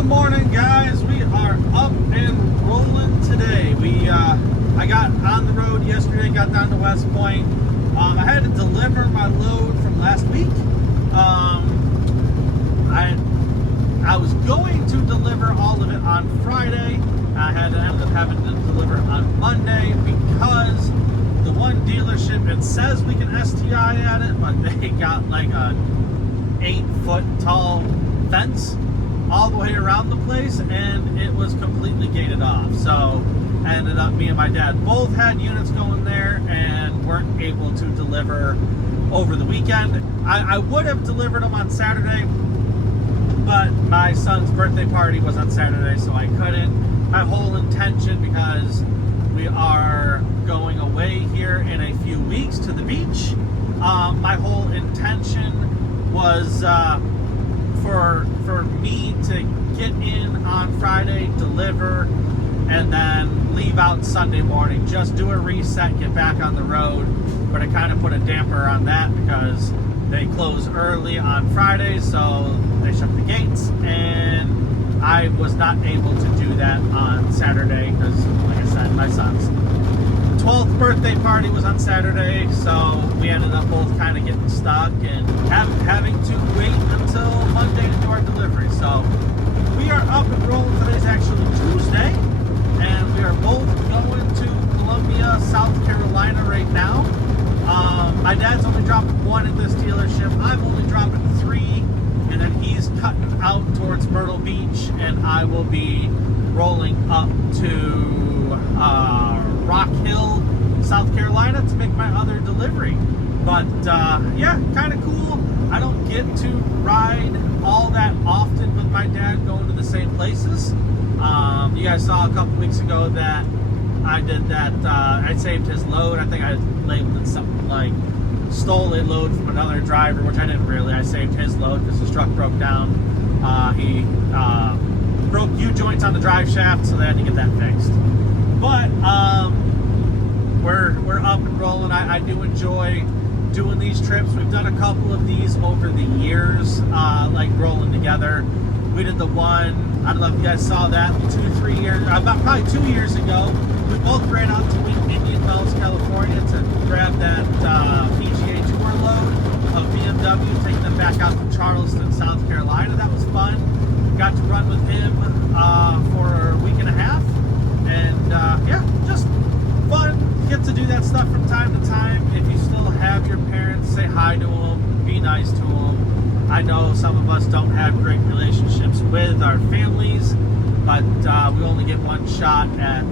Good morning, guys. We are up and rolling today. I got on the road yesterday, got down to West Point. I had to deliver my load from last week. I was going to deliver all of it on Friday. I had to end up having to deliver it on Monday because the one dealership, it says we can STI at it, but they got like a 8-foot tall fence all the way around the place, and it was completely gated off. So I ended up, me and my dad both had units going there and weren't able to deliver over the weekend. I would have delivered them on Saturday, but my son's birthday party was on Saturday, so I couldn't. My whole intention, because we are going away here in a few weeks to the beach, my whole intention was for me to get in on Friday, deliver, and then leave out Sunday morning. Just do a reset, get back on the road. But it kind of put a damper on that because they close early on Friday, so they shut the gates, and I was not able to do that on Saturday because, like I said, my son's 12th birthday party was on Saturday, so we ended up both kind of getting stuck and having to wait until Monday to do our delivery. So we are up and rolling. Today's actually Tuesday, and we are both going to Columbia, South Carolina right now. My dad's only dropping one at this dealership. I'm only dropping 3, and then he's cutting out towards Myrtle Beach, and I will be rolling up to Rock Hill, South Carolina to make my other delivery. But yeah, kind of cool. I don't get to ride all that often with my dad going to the same places. You guys saw a couple weeks ago that I did that. I saved his load. I think I labeled it something like stole a load from another driver, which I didn't really. I saved his load because his truck broke down. He broke U-joints on the drive shaft, so they had to get that fixed. But we're up and rolling. I do enjoy doing these trips. We've done a couple of these over the years, like rolling together. We did the one, I don't know if you guys saw that, 2-3 years, about probably 2 years ago. We both ran out to Indian Wells, California to grab that PGA Tour load of BMW, take them back out to Charleston, South Carolina. That was fun. Got to run with him for a week and a half. And yeah, just fun. Get to do that stuff from time to time. If you still have your parents, say hi to them, be nice to them. I know some of us don't have great relationships with our families, but we only get one shot at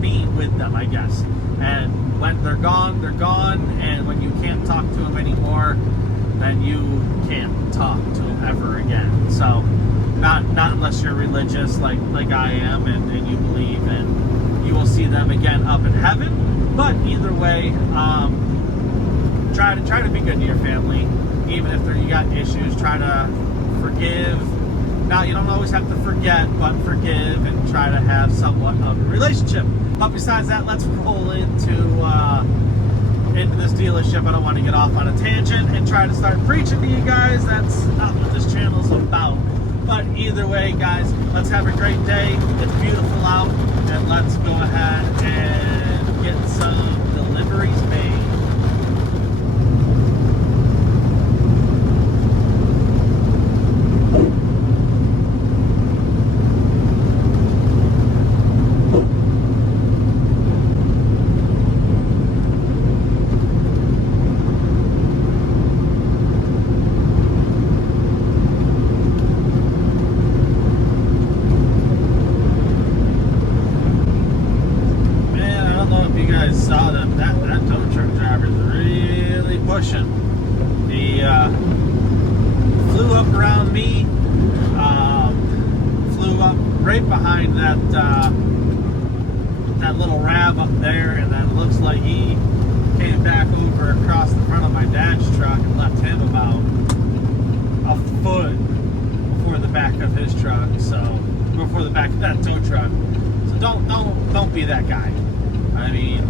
being with them, I guess. And when they're gone, and when you can't talk to them anymore, then you can't talk to them ever again. So not unless you're religious like I am, and you believe, and you will see them again up in heaven. But either way, try to be good to your family. Even if you got issues, try to forgive. Now, you don't always have to forget, but forgive and try to have somewhat of a relationship. But besides that, let's roll into this dealership. I don't want to get off on a tangent and try to start preaching to you guys. That's not what this channel's about. But either way, guys, let's have a great day. It's beautiful out, and let's go ahead and get some deliveries made. Saw them. That tow truck driver is really pushing. He flew up around me, flew up right behind that little Rav up there, and then it looks like he came back over across the front of my dad's truck and left him about a foot before the back of his truck. So before the back of that tow truck. So don't be that guy. I mean,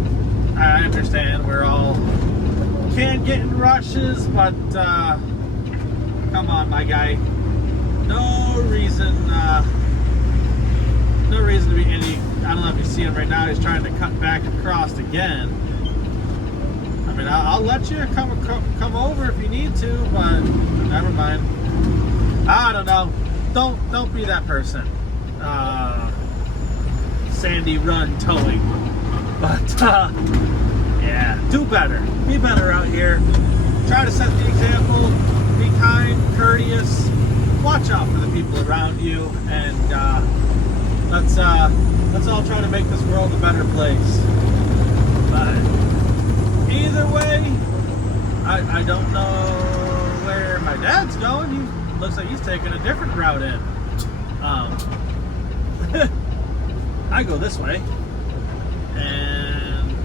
I understand we're all can't get in rushes, but come on, my guy. no reason to be any. I don't know if you see him right now. He's trying to cut back across again. I mean, I'll let you come over if you need to, but never mind. I don't know. Don't be that person. Sandy Run towing, but yeah, do better. Be better out here. Try to set the example. Be kind, courteous. Watch out for the people around you, and let's all try to make this world a better place. But either way, I don't know where my dad's going. He looks like he's taking a different route in. I go this way, and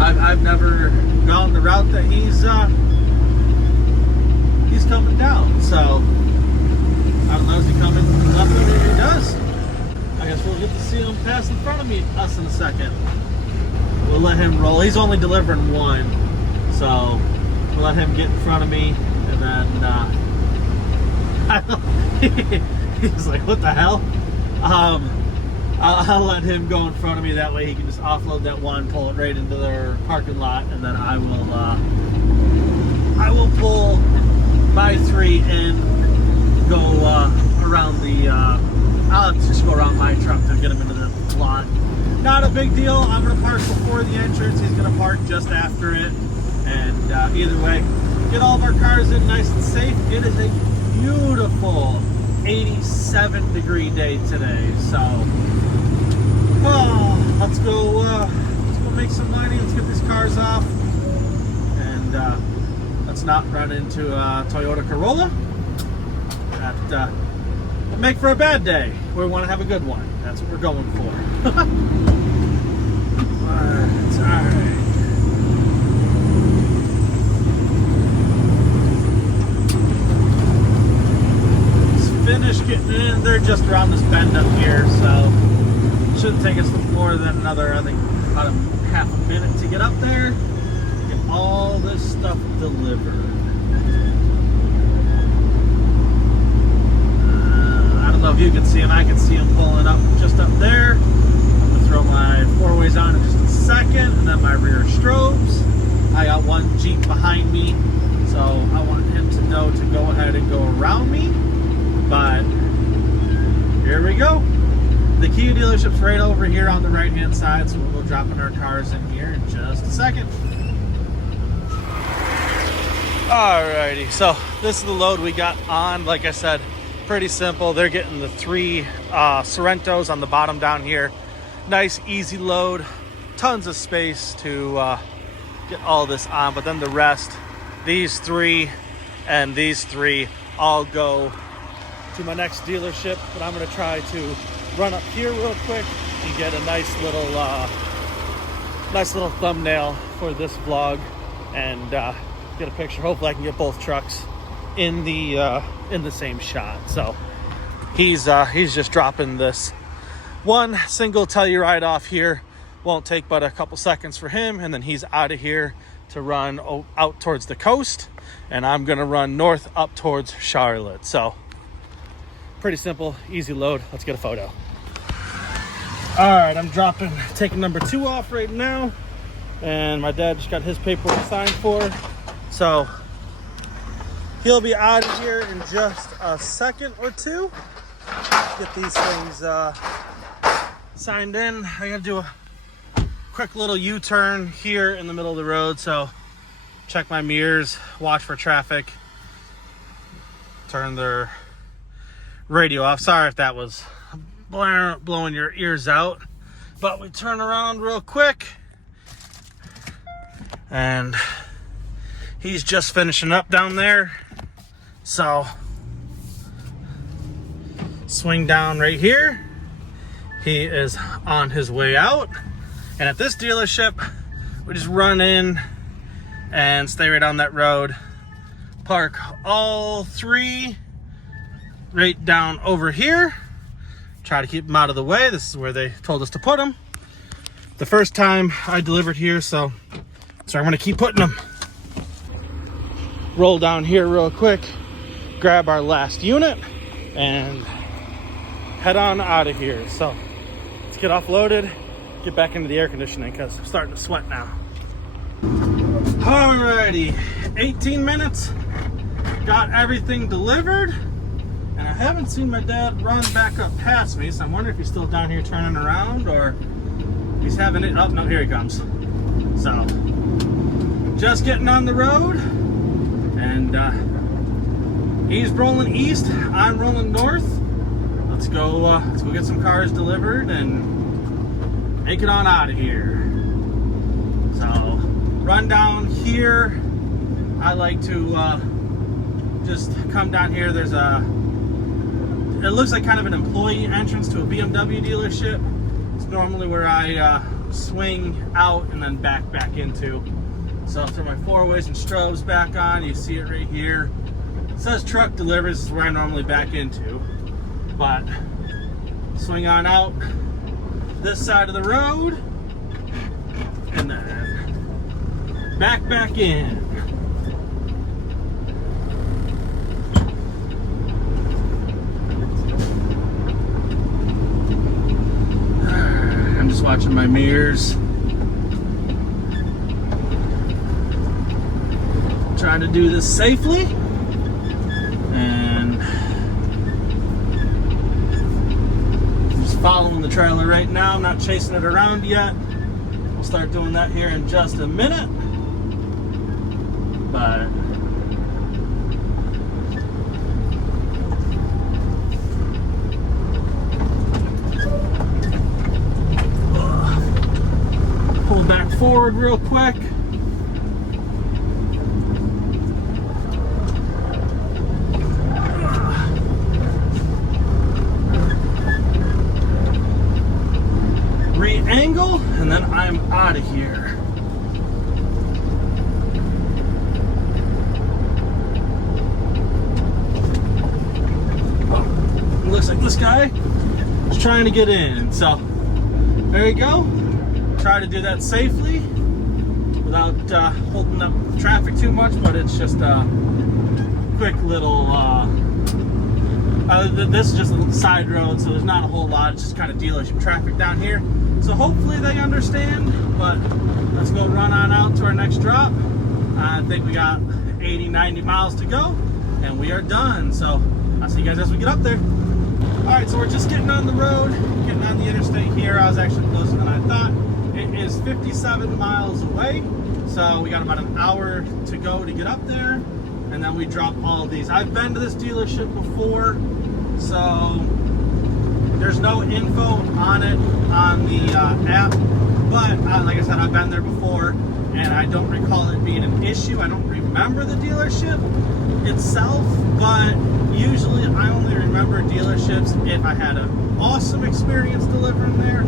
I've never gone the route that he's coming down. So I don't know, is he coming left? Maybe he does. I guess we'll get to see him pass in front of us in a second. We'll let him roll. He's only delivering one, so we'll let him get in front of me, and then he's like, what the hell? I'll let him go in front of me. That way he can just offload that one, pull it right into their parking lot, and then I will pull my 3 and go around the. I'll just go around my truck to get him into the lot. Not a big deal. I'm gonna park before the entrance. He's gonna park just after it, and either way, get all of our cars in nice and safe. It is a beautiful 87-degree day today, so let's go make some money. Let's get these cars off, and let's not run into a Toyota Corolla. That will make for a bad day. We want to have a good one. That's what we're going for. Alright, alright. Finish getting in. They're just around this bend up here, so it shouldn't take us more than another, I think, about a half a minute to get up there. Get all this stuff delivered. I don't know if you can see him. I can see him pulling up just up there. I'm gonna throw my 4-ways on in just a second, and then my rear strobes. I got one Jeep behind me, so I want him to know to go ahead and go around me. But here we go. The Kia dealership's right over here on the right hand side, so we'll go dropping our cars in here in just a second. Alrighty, so this is the load we got on. Like I said, pretty simple. They're getting the 3 Sorrentos on the bottom down here. Nice, easy load. Tons of space to get all this on, but then the rest, these 3 and these 3, all go to my next dealership. But I'm going to try to run up here real quick and get a nice little thumbnail for this vlog, and get a picture. Hopefully I can get both trucks in the same shot. So he's just dropping this one single Telluride off here. Won't take but a couple seconds for him, and then he's out of here to run out towards the coast, and I'm gonna run north up towards Charlotte. So pretty simple, easy load. Let's get a photo. All right, I'm taking number 2 off right now, and my dad just got his paperwork signed for, so he'll be out of here in just a second or two. Get these things signed in. I gotta do a quick little U-turn here in the middle of the road, so check my mirrors, watch for traffic, turn their radio off. Sorry if that was blowing your ears out, but we turn around real quick, and he's just finishing up down there, so swing down right here. He is on his way out, and at this dealership we just run in and stay right on that road, park all 3 right down over here, try to keep them out of the way. This is where they told us to put them the first time I delivered here, so I'm going to keep putting them. roll down here real quick, grab our last unit, and head on out of here. So let's get offloaded, get back into the air conditioning because I'm starting to sweat now. Alrighty, 18 minutes, got everything delivered, and I haven't seen my dad run back up past me, so I'm wondering if he's still down here turning around or he's having it. Oh, no, here he comes. So, just getting on the road, and he's rolling east, I'm rolling north. Let's go get some cars delivered and make it on out of here. So, run down here. I like to just come down here. There's it looks like kind of an employee entrance to a BMW dealership. It's normally where I swing out and then back into. So I'll throw my four ways and strobes back on. You see it right here. It says truck delivers. This is where I normally back into. But swing on out this side of the road and then back in. I'm just watching my mirrors. Trying to do this safely. And I'm just following the trailer right now. I'm not chasing it around yet. We'll start doing that here in just a minute. But pull back forward real quick. Re-angle, and then I'm out of here. Oh, looks like this guy is trying to get in. So there you go. Try to do that safely without holding up traffic too much, but it's just a quick little this is just a side road, so there's not a whole lot. It's just kind of dealership traffic down here. So hopefully they understand, but let's go run on out to our next drop. I think we got 80, 90 miles to go, and we are done. So I'll see you guys as we get up there. All right, so we're just getting on the road, getting on the interstate here. I was actually closer than I thought. It is 57 miles away, so we got about an hour to go to get up there, and then we drop all of these. I've been to this dealership before, so there's no info on it on the app, but like I said, I've been there before, and I don't recall it being an issue. I don't remember the dealership itself, but usually I only remember dealerships if I had an awesome experience delivering there,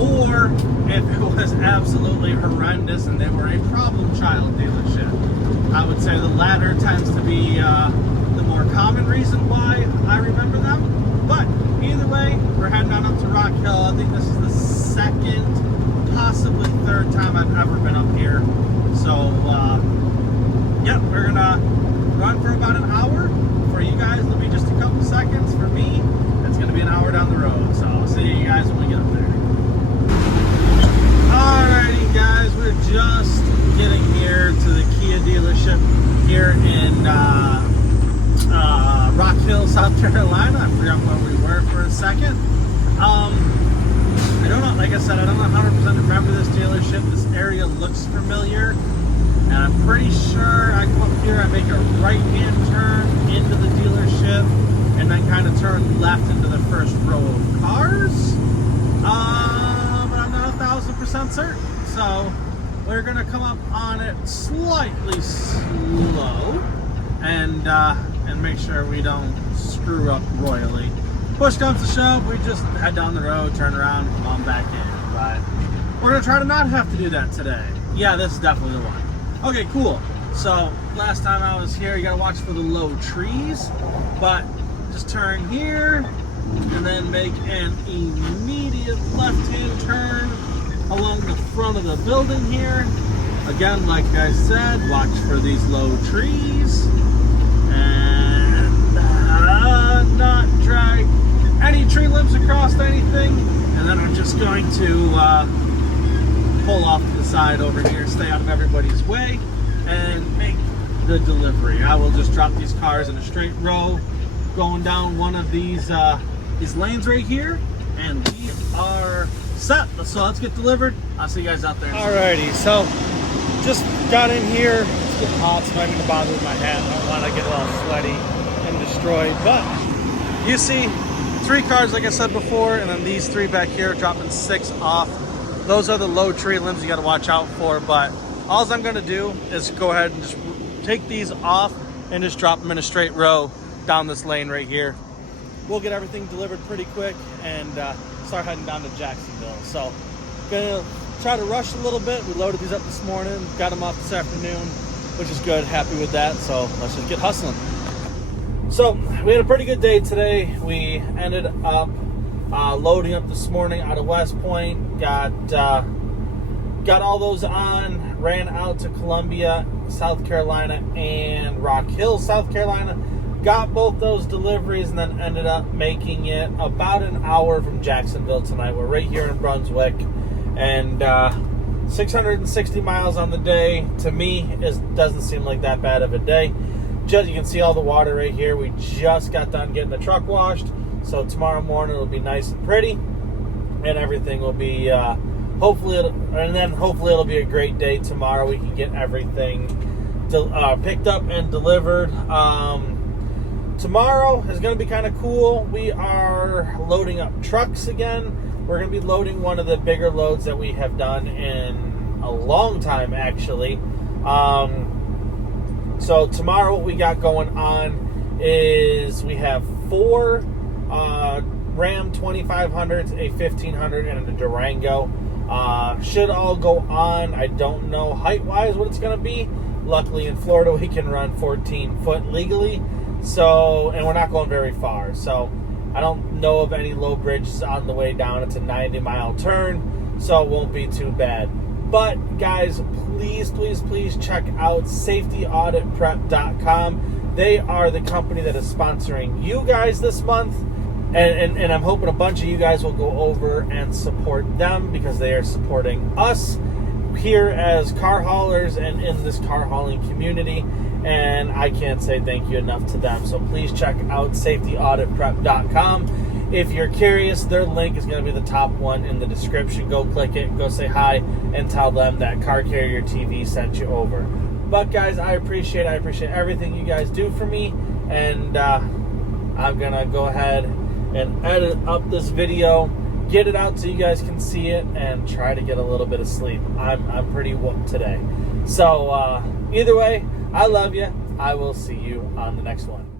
or if it was absolutely horrendous and they were a problem child dealership. I would say the latter tends to be the more common reason why I remember them. But either way, we're heading on up to Rock Hill. I think this is the second, possibly third time I've ever been up here. So, yeah, we're gonna run for about an hour. For you guys, it'll be just a couple seconds. For me, it's gonna be an hour down the road. So I'll see you guys when we get up there. Alrighty, guys, we're just getting here to the Kia dealership here in Rock Hill, South Carolina. I forgot where we were for a second. I don't know, like I said, I don't 100% remember this dealership. This area looks familiar, and I'm pretty sure I come up here, I make a right-hand turn into the dealership, and then kind of turn left into the first row of cars. But I'm not 1,000% certain. So we're gonna come up on it slightly slow and make sure we don't screw up royally. Push comes to shove, we just head down the road, turn around, come on back in. But we're gonna try to not have to do that today. Yeah, this is definitely the one. Okay, cool. So last time I was here, you gotta watch for the low trees, but just turn here and then make an immediate left-hand turn along the front of the building here, Again, like I said, watch for these low trees and not drag any tree limbs across anything. And then I'm just going to pull off to the side over here, stay out of everybody's way, and make the delivery. I will just drop these cars in a straight row going down one of these lanes right here, and we are set. So let's get delivered. I'll see you guys out there. Alrighty, so just got in here. It's getting hot, so I'm not gonna bother with my hat. I don't want to get all sweaty and destroyed. But you see 3 cars, like I said before, and then these 3 back here dropping 6 off. Those are the low tree limbs you got to watch out for. But all I'm gonna do is go ahead and just take these off and just drop them in a straight row down this lane right here. We'll get everything delivered pretty quick and start heading down to Jacksonville. So gonna try to rush a little bit. We loaded these up this morning, got them off this afternoon, which is good. Happy with that. So let's just get hustling. So we had a pretty good day today. We ended up loading up this morning out of West Point. Got all those on, ran out to Columbia, South Carolina, and Rock Hill, South Carolina. Got both those deliveries, and then ended up making it about an hour from Jacksonville tonight. We're right here in Brunswick, and 660 miles on the day. To me, doesn't seem like that bad of a day. Just, you can see all the water right here. We just got done getting the truck washed, so tomorrow morning it'll be nice and pretty, and everything will be hopefully it'll be a great day tomorrow. We can get everything picked up and delivered. Tomorrow is going to be kind of cool. We are loading up trucks again. We're going to be loading one of the bigger loads that we have done in a long time, actually. So tomorrow what we got going on is we have 4 Ram 2500s, a 1500, and a Durango. Should all go on. I don't know height-wise what it's going to be. Luckily in Florida we can run 14 foot legally. So, and we're not going very far. So I don't know of any low bridges on the way down. It's a 90-mile turn, so it won't be too bad. But guys, please check out safetyauditprep.com. They are the company that is sponsoring you guys this month. And I'm hoping a bunch of you guys will go over and support them, because they are supporting us here as car haulers and in this car hauling community. And I can't say thank you enough to them. So please check out safetyauditprep.com. If you're curious, their link is going to be the top one in the description. Go click it, go say hi, and tell them that Car Carrier TV sent you over. But guys, I appreciate everything you guys do for me. And I'm going to go ahead and edit up this video, get it out so you guys can see it, and try to get a little bit of sleep. I'm pretty whooped today. So either way, I love you. I will see you on the next one.